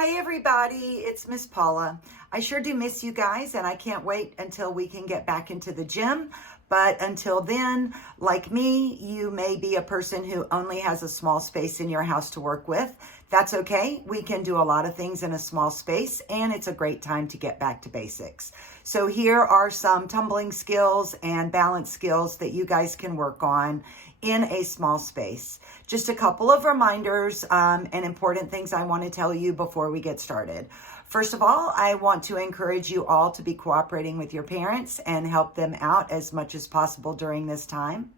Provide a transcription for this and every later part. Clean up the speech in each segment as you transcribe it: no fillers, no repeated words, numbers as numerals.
Hi everybody, it's Miss Paula. I sure do miss you guys and I can't wait until we can get back into the gym. But until then, like me, you may be a person who only has a small space in your house to work with. That's okay. We can do a lot of things in a small space and it's a great time to get back to basics. So here are some tumbling skills and balance skills that you guys can work on in a small space. Just a couple of reminders and important things I want to tell you before we get started. First of all, I want to encourage you all to be cooperating with your parents and help them out as much as possible during this time.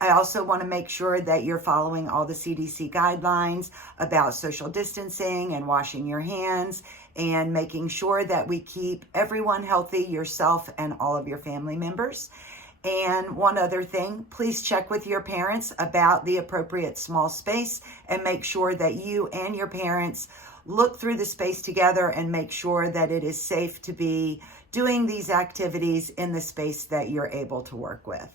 I also want to make sure that you're following all the CDC guidelines about social distancing and washing your hands and making sure that we keep everyone healthy, yourself and all of your family members. And one other thing, please check with your parents about the appropriate small space and make sure that you and your parents look through the space together and make sure that it is safe to be doing these activities in the space that you're able to work with.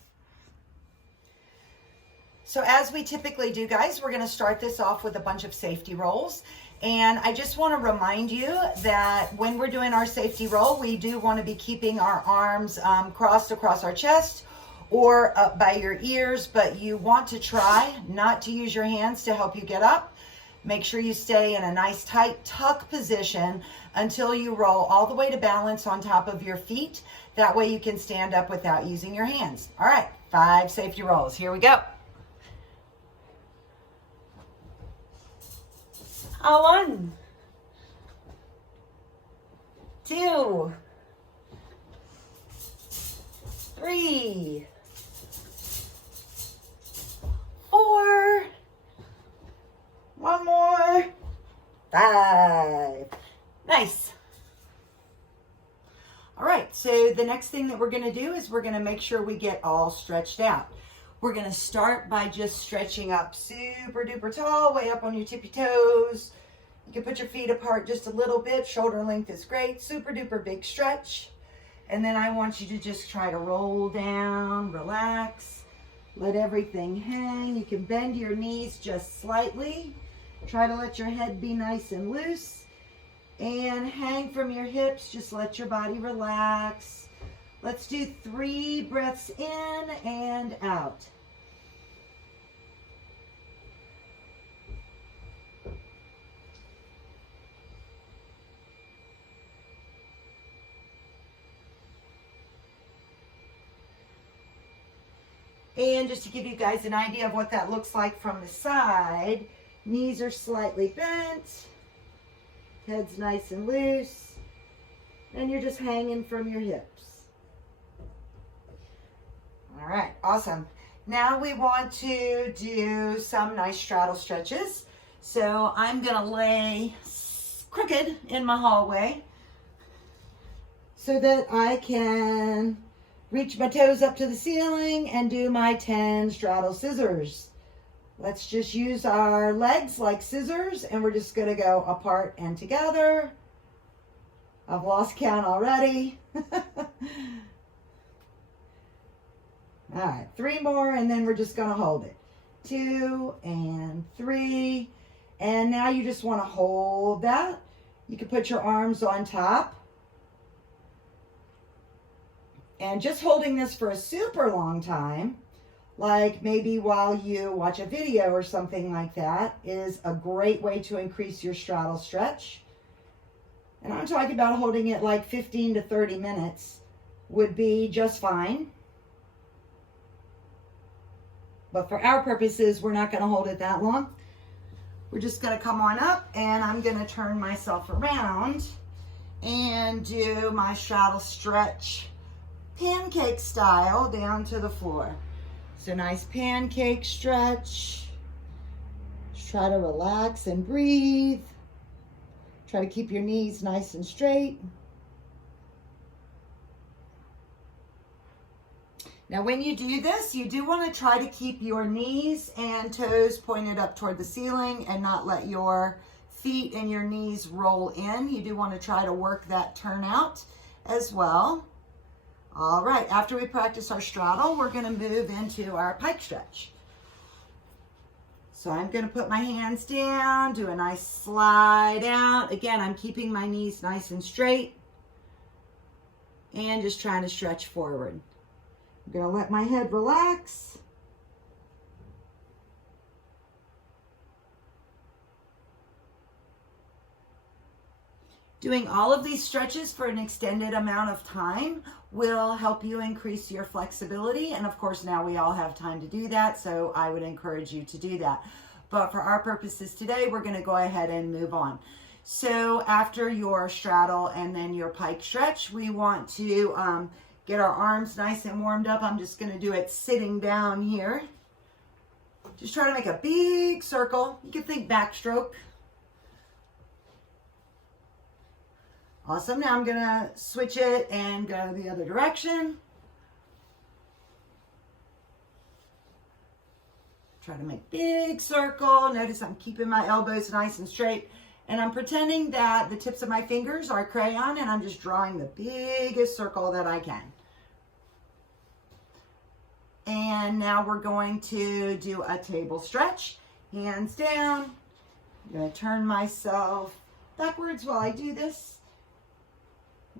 So as we typically do, guys, we're going to start this off with a bunch of safety rolls. And I just want to remind you that when we're doing our safety roll, we do want to be keeping our arms crossed across our chest or up by your ears, but you want to try not to use your hands to help you get up. Make sure you stay in a nice tight tuck position until you roll all the way to balance on top of your feet. That way you can stand up without using your hands. All right, 5 safety rolls. Here we go. 1, 2, 3, 4, 1 more, 5. Nice. All right, so the next thing that we're going to do is we're going to make sure we get all stretched out. We're going to start by just stretching up super duper tall, way up on your tippy toes. You can put your feet apart just a little bit. Shoulder length is great. Super duper big stretch. And then I want you to just try to roll down, relax, let everything hang. You can bend your knees just slightly. Try to let your head be nice and loose. And hang from your hips. Just let your body relax. Let's do 3 breaths in and out. And just to give you guys an idea of what that looks like from the side, knees are slightly bent, head's nice and loose, and you're just hanging from your hips. All right, awesome. Now we want to do some nice straddle stretches. So I'm gonna lay crooked in my hallway so that I can reach my toes up to the ceiling and do my 10 straddle scissors. Let's just use our legs like scissors and we're just gonna go apart and together. I've lost count already. All right, 3 more and then we're just gonna hold it. 2 and 3. And now you just wanna hold that. You can put your arms on top. And just holding this for a super long time, like maybe while you watch a video or something like that, is a great way to increase your straddle stretch. And I'm talking about holding it like 15 to 30 minutes would be just fine. But for our purposes, we're not going to hold it that long. We're just going to come on up and I'm going to turn myself around and do my straddle stretch pancake style down to the floor. So nice pancake stretch. Just try to relax and breathe. Try to keep your knees nice and straight. Now when you do this, you do want to try to keep your knees and toes pointed up toward the ceiling and not let your feet and your knees roll in. You do want to try to work that turnout as well. All right, after we practice our straddle, we're going to move into our pike stretch. So I'm going to put my hands down, do a nice slide out. Again, I'm keeping my knees nice and straight and just trying to stretch forward. I'm going to let my head relax. Doing all of these stretches for an extended amount of time will help you increase your flexibility. And of course, now we all have time to do that, so I would encourage you to do that. But for our purposes today, we're going to go ahead and move on. So after your straddle and then your pike stretch, we want to get our arms nice and warmed up. I'm just going to do it sitting down here. Just try to make a big circle. You can think backstroke. Awesome. Now I'm going to switch it and go the other direction. Try to make big circle. Notice I'm keeping my elbows nice and straight. And I'm pretending that the tips of my fingers are crayon and I'm just drawing the biggest circle that I can. And now we're going to do a table stretch. Hands down. I'm going to turn myself backwards while I do this.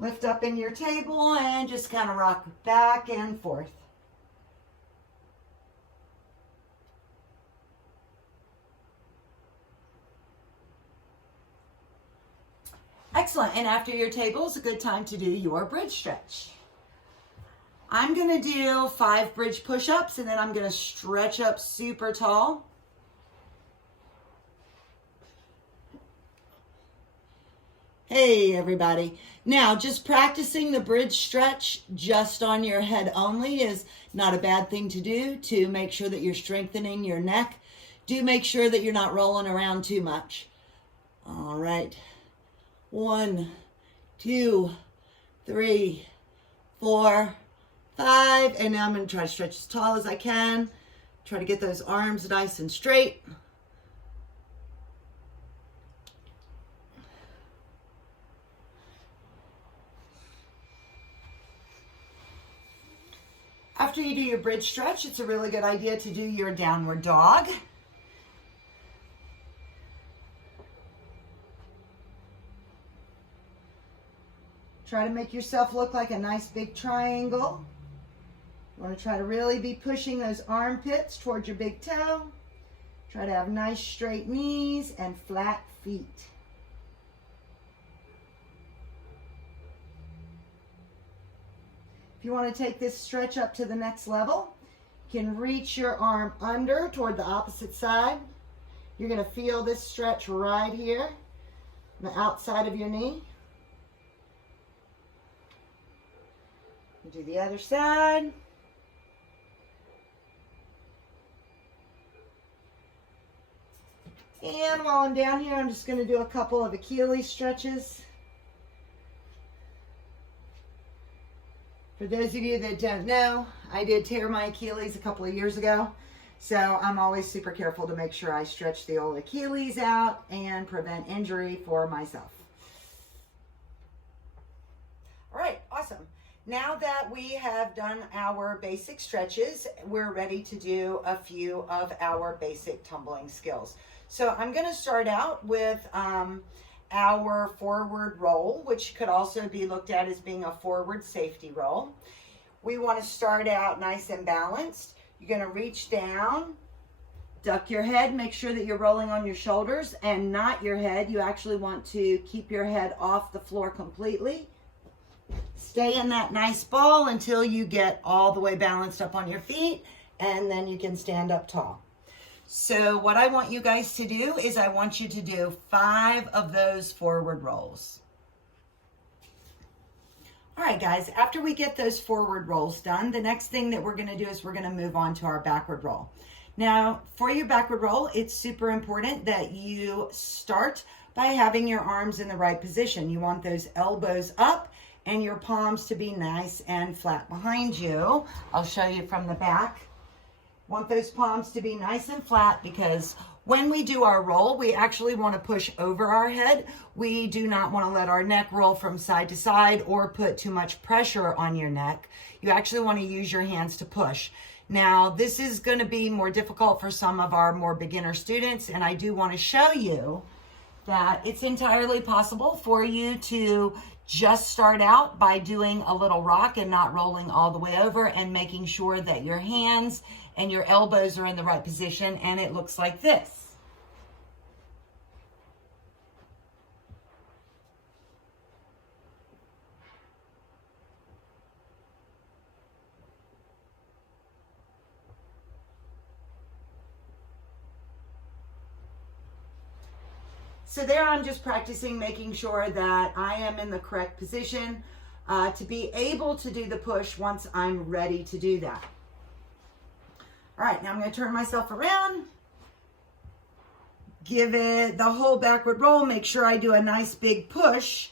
Lift up in your table and just kind of rock back and forth. Excellent. And after your table is a good time to do your bridge stretch. I'm going to do 5 bridge push-ups and then I'm going to stretch up super tall. Hey everybody. Now just practicing the bridge stretch just on your head only is not a bad thing to do to make sure that you're strengthening your neck. Do make sure that you're not rolling around too much. All right. 1, 2, 3, 4, 5. And now I'm going to try to stretch as tall as I can. Try to get those arms nice and straight. After you do your bridge stretch, it's a really good idea to do your downward dog. Try to make yourself look like a nice big triangle. You want to try to really be pushing those armpits towards your big toe. Try to have nice straight knees and flat feet. If you want to take this stretch up to the next level, you can reach your arm under toward the opposite side. You're going to feel this stretch right here on the outside of your knee. Do the other side. And while I'm down here, I'm just going to do a couple of Achilles stretches. For those of you that don't know, I did tear my Achilles a couple of years ago. So I'm always super careful to make sure I stretch the old Achilles out and prevent injury for myself. All right, awesome. Now that we have done our basic stretches, we're ready to do a few of our basic tumbling skills. So I'm going to start out with our forward roll, which could also be looked at as being a forward safety roll. We want to start out nice and balanced. You're going to reach down, duck your head, make sure that you're rolling on your shoulders and not your head. You actually want to keep your head off the floor completely. Stay in that nice ball until you get all the way balanced up on your feet, and then you can stand up tall. So what I want you guys to do is I want you to do 5 of those forward rolls. All right, guys, after we get those forward rolls done, the next thing that we're going to do is we're going to move on to our backward roll. Now, for your backward roll, it's super important that you start by having your arms in the right position. You want those elbows up and your palms to be nice and flat behind you. I'll show you from the back. Want those palms to be nice and flat because when we do our roll, we actually want to push over our head. We do not want to let our neck roll from side to side or put too much pressure on your neck. You actually want to use your hands to push. Now, this is going to be more difficult for some of our more beginner students, and I do want to show you that it's entirely possible for you to just start out by doing a little rock and not rolling all the way over, and making sure that your hands and your elbows are in the right position, and it looks like this. So there I'm just practicing making sure that I am in the correct position to be able to do the push once I'm ready to do that. All right, now I'm going to turn myself around, give it the whole backward roll, make sure I do a nice big push,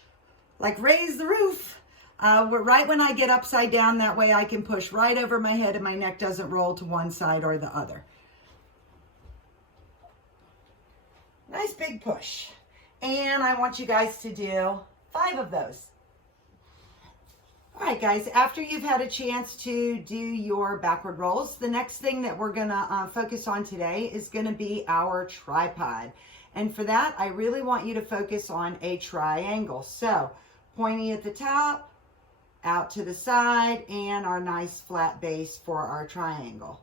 like raise the roof. Right when I get upside down, that way I can push right over my head and my neck doesn't roll to one side or the other. Nice big push. And I want you guys to do 5 of those. All right, guys, after you've had a chance to do your backward rolls, the next thing that we're gonna focus on today is gonna be our tripod. And for that, I really want you to focus on a triangle. So pointy at the top, out to the side, and our nice flat base for our triangle.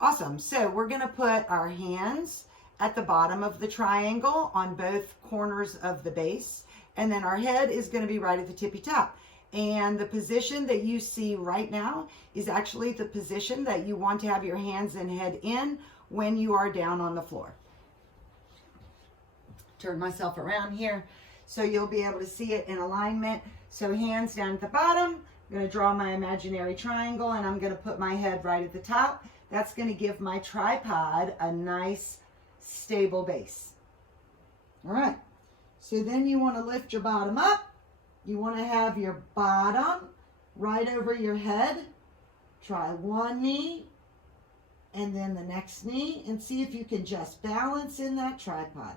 Awesome. So we're gonna put our hands at the bottom of the triangle on both corners of the base. And then our head is going to be right at the tippy top. And the position that you see right now is actually the position that you want to have your hands and head in when you are down on the floor. Turn myself around here so you'll be able to see it in alignment. So hands down at the bottom. I'm going to draw my imaginary triangle and I'm going to put my head right at the top. That's going to give my tripod a nice stable base. All right, so then you want to lift your bottom up. You want to have your bottom right over your head. Try one knee and then the next knee and see if you can just balance in that tripod.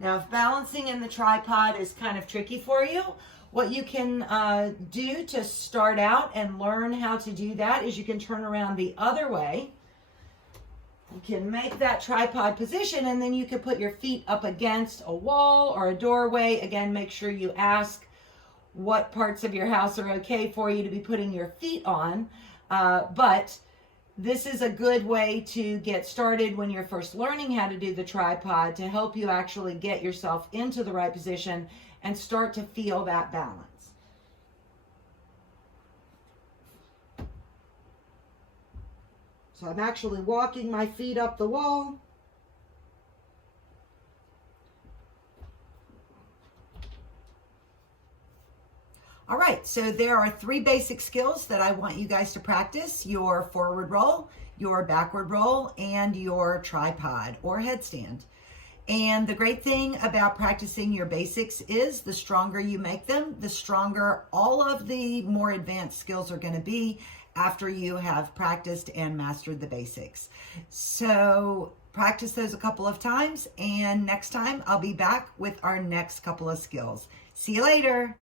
Now, if balancing in the tripod is kind of tricky for you, what you can do to start out and learn how to do that is you can turn around the other way. You can make that tripod position and then you can put your feet up against a wall or a doorway. Again, make sure you ask what parts of your house are okay for you to be putting your feet on. But this is a good way to get started when you're first learning how to do the tripod, to help you actually get yourself into the right position and start to feel that balance. So I'm actually walking my feet up the wall. All right, so there are 3 basic skills that I want you guys to practice: your forward roll, your backward roll, and your tripod or headstand. And the great thing about practicing your basics is the stronger you make them, the stronger all of the more advanced skills are going to be after you have practiced and mastered the basics. So practice those a couple of times, and next time I'll be back with our next couple of skills. See you later.